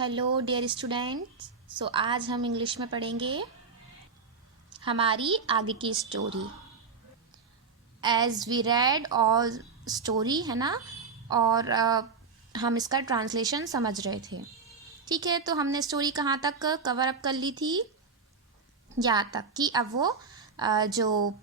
Hello dear students. आज हम English में पढ़ेंगे हमारी आगे की स्टोरी। एज वी रेड और स्टोरी है ना, और हम इसका ट्रांसलेशन समझ रहे थे। ठीक है, तो हमने स्टोरी कहाँ तक कवर अप कर ली थी? यहाँ तक कि अब वो जो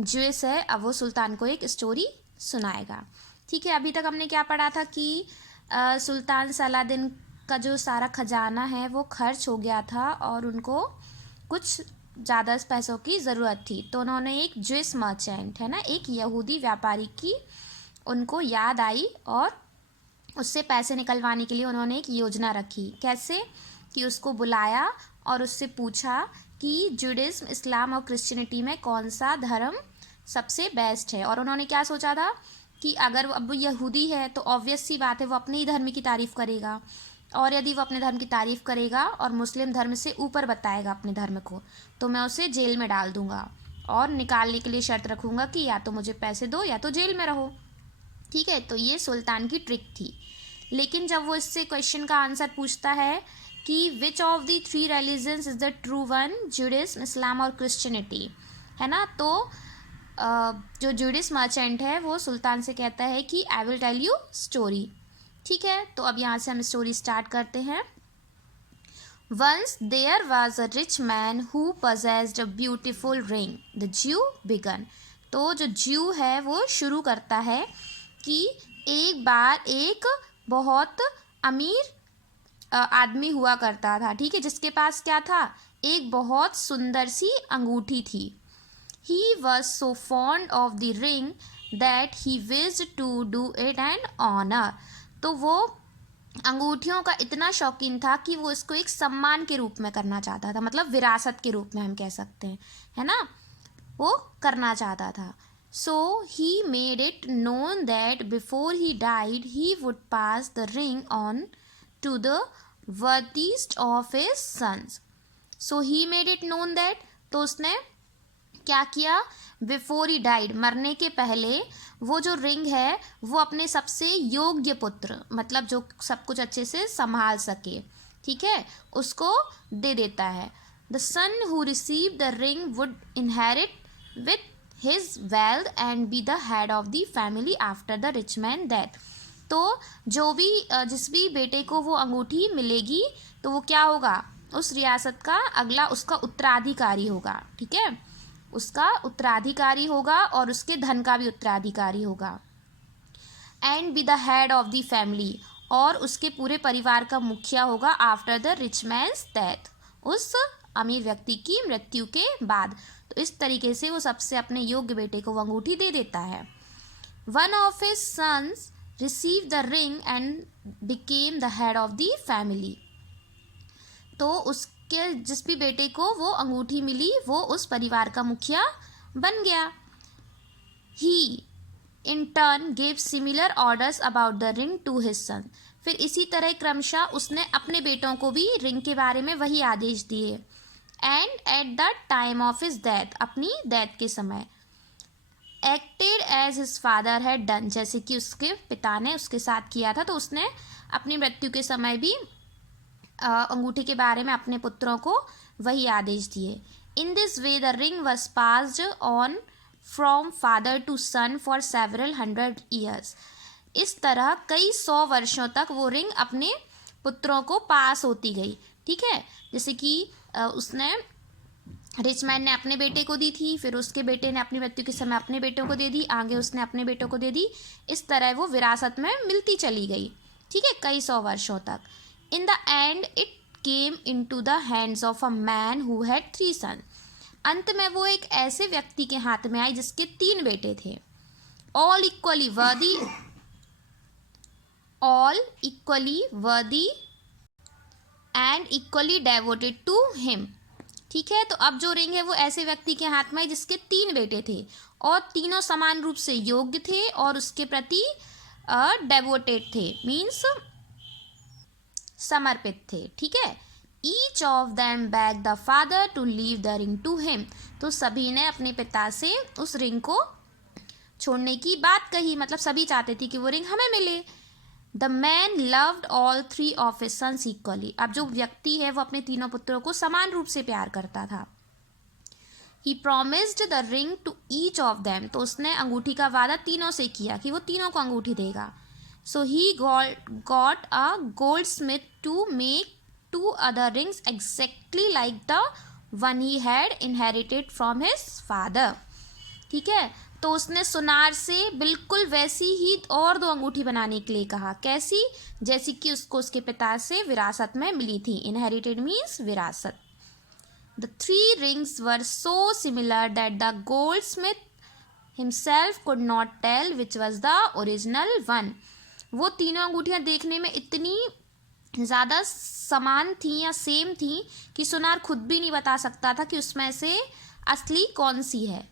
ज्यूस है अब वो सुल्तान को एक स्टोरी सुनाएगा। ठीक है, अभी तक हमने क्या पढ़ा था कि सुल्तान सलादिन का जो सारा खजाना है वो खर्च हो गया था और उनको कुछ ज़्यादा पैसों की ज़रूरत थी। तो उन्होंने एक ज्यूस मर्चेंट है ना, एक यहूदी व्यापारी की उनको याद आई और उससे पैसे निकलवाने के लिए उन्होंने एक योजना रखी। कैसे? कि उसको बुलाया और उससे पूछा कि जुडिज्म, इस्लाम और क्रिश्चियनिटी में कौन सा धर्म सबसे बेस्ट है। और उन्होंने क्या सोचा था कि अगर अब यहूदी है तो ऑब्वियस सी बात है वो अपने ही धर्म की तारीफ़ करेगा, और यदि वो अपने धर्म की तारीफ़ करेगा और मुस्लिम धर्म से ऊपर बताएगा अपने धर्म को, तो मैं उसे जेल में डाल दूंगा और निकालने के लिए शर्त रखूँगा कि या तो मुझे पैसे दो या तो जेल में रहो। ठीक है, तो ये सुल्तान की ट्रिक थी। लेकिन जब वो इससे क्वेश्चन का आंसर पूछता है कि which of the three religions is the true one, Judaism, Islam और क्रिश्चियनिटी, है ना, तो जो जुडिस मर्चेंट है वो सुल्तान से कहता है कि I will tell you story. ठीक है, तो अब यहाँ से हम स्टोरी स्टार्ट करते हैं। Once there was a rich man who possessed a beautiful ring, the Jew began। तो जो ज्यू है वो शुरू करता है कि एक बार एक बहुत अमीर आदमी हुआ करता था। ठीक है, जिसके पास क्या था? एक बहुत सुंदर सी अंगूठी थी। He was so fond of the ring that he wished to do it an honor। तो वो अंगूठियों का इतना शौकीन था कि वो इसको एक सम्मान के रूप में करना चाहता था, मतलब विरासत के रूप में हम कह सकते हैं, है ना, वो करना चाहता था। So he made it known that before he died he would pass the ring on to the worthiest of his sons। So he made it known that, तो उसने क्या किया? बिफोर ही डाइड, मरने के पहले वो जो रिंग है वो अपने सबसे योग्य पुत्र, मतलब जो सब कुछ अच्छे से संभाल सके, ठीक है, उसको दे देता है। The son who receive the ring would inherit with his wealth and be the head of the family after the rich man death. तो जो भी जिस भी बेटे को वो अंगूठी मिलेगी तो वो क्या होगा? उस रियासत का अगला उसका उत्तराधिकारी होगा। ठीक है, उसका उत्तराधिकारी होगा और उसके धन का भी उत्तराधिकारी होगा। And be the head of the family, और उसके पूरे परिवार का मुखिया होगा after the rich mains death, उस अमीर व्यक्ति की मृत्यु के बाद। तो इस तरीके से वो सबसे अपने योग्य बेटे को वो अंगूठी दे देता है। One of his sons receive the ring and became the head of the family. तो उसके जिस भी बेटे को वो अंगूठी मिली वो उस परिवार का मुखिया बन गया। He in turn gave similar orders about the ring to his son. फिर इसी तरह क्रमशः उसने अपने बेटों को भी रिंग के बारे में वही आदेश दिए। And at the time of his death, अपनी डेथ के समय, acted as his father had done, जैसे कि उसके पिता ने उसके साथ किया था, तो उसने अपनी मृत्यु के समय भी अंगूठी के बारे में अपने पुत्रों को वही आदेश दिए। In this way the ring was passed on from father to son for several 100 years. इस तरह कई 100 वर्षों तक वो रिंग अपने पुत्रों को पास होती गई। ठीक है, जैसे कि उसने रिच मैन ने अपने बेटे को दी थी, फिर उसके बेटे ने अपनी मृत्यु के समय अपने बेटों को दे दी, आगे उसने अपने बेटों को दे दी। इस तरह वो विरासत में मिलती चली गई। ठीक है, कई 100 वर्षों तक। In the end, it came into the hands of a man who had 3 sons। अंत में वो एक ऐसे व्यक्ति के हाथ में आई जिसके 3 बेटे थे। All equally worthy and equally devoted to him। ठीक है, तो अब जो रिंग है वो ऐसे व्यक्ति के हाथ में आई जिसके 3 बेटे थे और तीनों समान रूप से योग्य थे और उसके प्रति डेवोटेड थे, मीन्स समर्पित थे। ठीक है, each of them beg the father to leave the ring to him. तो सभी ने अपने पिता से उस रिंग को छोड़ने की बात कही, मतलब सभी चाहते थे कि वो रिंग हमें मिले। The man loved all three of his sons equally. अब जो व्यक्ति है वो अपने तीनों पुत्रों को समान रूप से प्यार करता था। He promised the ring to each of them, तो उसने अंगूठी का वादा तीनों से किया कि वो तीनों को अंगूठी देगा। So he got a goldsmith to make 2 other rings exactly like the one he had inherited from his father। ठीक है, तो उसने सुनार से बिल्कुल वैसी ही और 2 अंगूठी बनाने के लिए कहा। कैसी? जैसी कि उसको उसके पिता से विरासत में मिली थी। इनहेरिटेड मीन्स विरासत। The 3 rings were so similar that the goldsmith himself could not tell which was the original one। वो तीनों अंगूठियाँ देखने में इतनी ज़्यादा समान थी या सेम थी कि सुनार खुद भी नहीं बता सकता था कि उसमें से असली कौन सी है।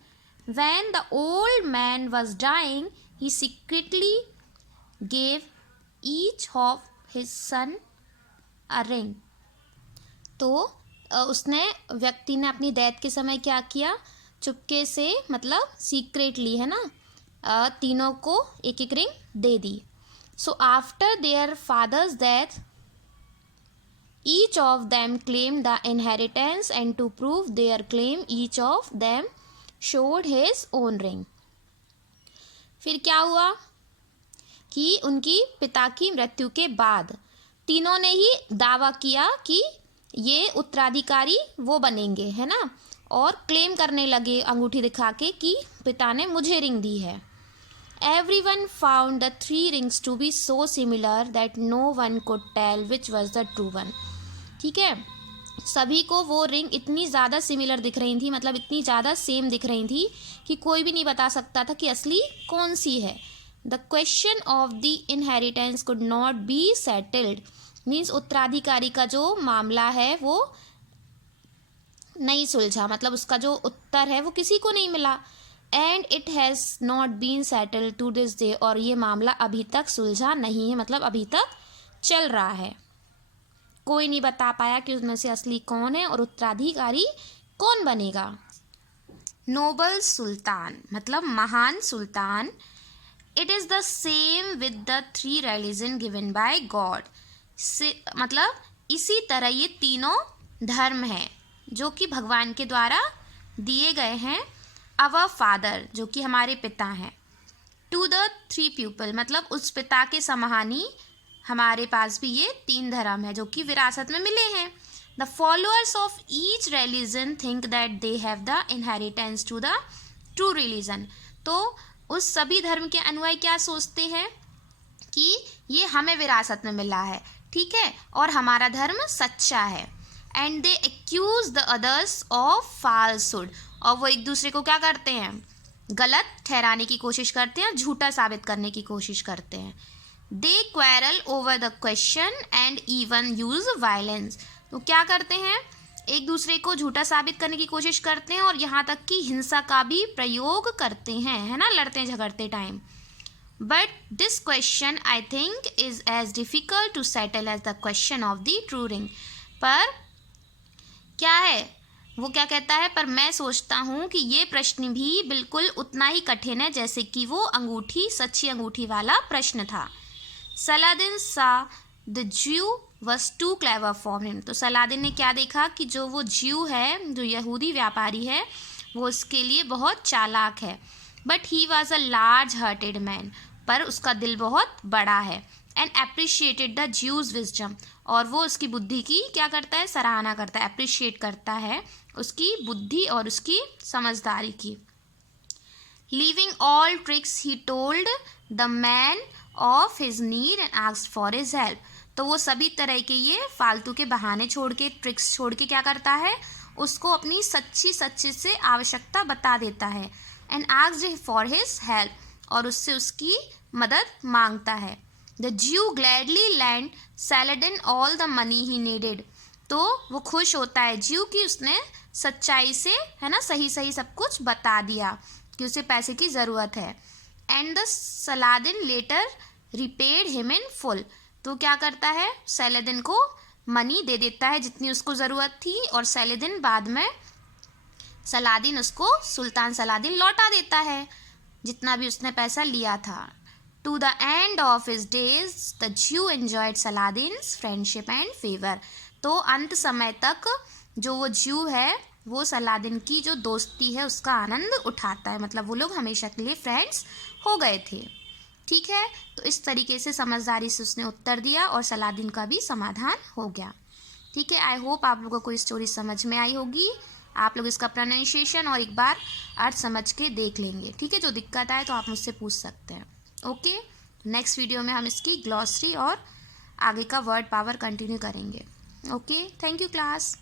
When the old man was dying, he secretly gave each of his son a ring। तो उसने व्यक्ति ने अपनी डेथ के समय क्या किया? चुपके से, मतलब सीक्रेटली, है ना, तीनों को एक एक ring they the. So after their father's death each of them claimed the inheritance, and to prove their claim each of them showed his own ring। फिर क्या हुआ कि उनकी पिता की मृत्यु के बाद तीनों ने ही दावा किया कि ये उत्तराधिकारी वो बनेंगे, है ना, और क्लेम करने लगे अंगूठी दिखा के कि पिता ने मुझे रिंग दी है। Everyone found the 3 rings to be so similar that no one could tell which was the true one। ठीक है, सभी को वो रिंग इतनी ज़्यादा सिमिलर दिख रही थी, मतलब इतनी ज़्यादा सेम दिख रही थी कि कोई भी नहीं बता सकता था कि असली कौन सी है। The question of the inheritance could not be settled, means उत्तराधिकारी का जो मामला है वो नहीं सुलझा, मतलब उसका जो उत्तर है वो किसी को नहीं मिला। And it has not been settled to this day, और ये मामला अभी तक सुलझा नहीं है, मतलब अभी तक चल रहा है। कोई नहीं बता पाया कि उसमें से असली कौन है और उत्तराधिकारी कौन बनेगा। नोबल सुल्तान, मतलब महान सुल्तान। It is the same with the 3 religion given by God, मतलब इसी तरह ये तीनों धर्म हैं जो कि भगवान के द्वारा दिए गए हैं। अवर फादर, जो कि हमारे पिता हैं। टू द 3 पीपल, मतलब उस पिता के समानी हमारे पास भी ये 3 धर्म है जो कि विरासत में मिले हैं। The followers of each religion think that they have the inheritance to the true religion. तो उस सभी धर्म के अनुयायी क्या सोचते हैं कि ये हमें विरासत में मिला है, ठीक है, और हमारा धर्म सच्चा है। And they accuse the others of falsehood, और वो एक दूसरे को क्या करते हैं? गलत ठहराने की कोशिश करते हैं, झूठा साबित करने की कोशिश करते हैं। They quarrel over the question and even use violence, तो क्या करते हैं? एक दूसरे को झूठा साबित करने की कोशिश करते हैं और यहाँ तक कि हिंसा का भी प्रयोग करते हैं, है ना, लड़ते झगड़ते time. But this question I think is as difficult to settle as the question of the true ring. पर क्या है, वो क्या कहता है, पर मैं सोचता हूँ कि ये प्रश्न भी बिल्कुल उतना ही कठिन है जैसे कि वो अंगूठी, सच्ची अंगूठी वाला प्रश्न था। सलादिन saw the Jew was too clever for him, तो सलादिन ने क्या देखा कि जो वो ज्यू है, जो यहूदी व्यापारी है, वो उसके लिए बहुत चालाक है। But he was a large hearted man, पर उसका दिल बहुत बड़ा है। And appreciated the Jews wisdom, और वो उसकी बुद्धि की क्या करता है? सराहना करता है, अप्रिशिएट करता है उसकी बुद्धि और उसकी समझदारी की। Leaving all tricks he told the man of his need and asked for his help, तो वो सभी तरह के ये फालतू के बहाने छोड़ के, ट्रिक्स छोड़ के क्या करता है? उसको अपनी सच्ची से आवश्यकता बता देता है। And asked for his help, और उससे उसकी मदद मांगता है। The Jew gladly lent Saladin all the money he needed, तो वो खुश होता है ज्यू कि उसने सच्चाई से, है ना, सही सब कुछ बता दिया कि उसे पैसे की ज़रूरत है। And the Saladin later repaid him in full, तो क्या करता है? सलादिन को मनी दे देता है जितनी उसको ज़रूरत थी, और सलादिन बाद में सलादिन उसको, सुल्तान सलादिन लौटा देता है जितना भी उसने पैसा लिया था। To the end of his days, the Jew enjoyed Saladin's friendship and favor. तो अंत समय तक जो वो ज्यू है वो सलादिन की जो दोस्ती है उसका आनंद उठाता है, मतलब वो लोग हमेशा के लिए फ्रेंड्स हो गए थे। ठीक है, तो इस तरीके से समझदारी से उसने उत्तर दिया और सलादिन का भी समाधान हो गया। ठीक है, आई होप आप लोगों को ये स्टोरी समझ में आई होगी। आप लोग इसका प्रोनाउंसिएशन और एक बार अर्थ समझ के देख लेंगे। ठीक है, जो दिक्कत आए तो आप मुझसे पूछ सकते हैं। ओके, नेक्स्ट वीडियो में हम इसकी ग्लॉसरी और आगे का वर्ड पावर कंटिन्यू करेंगे। Okay, thank you class.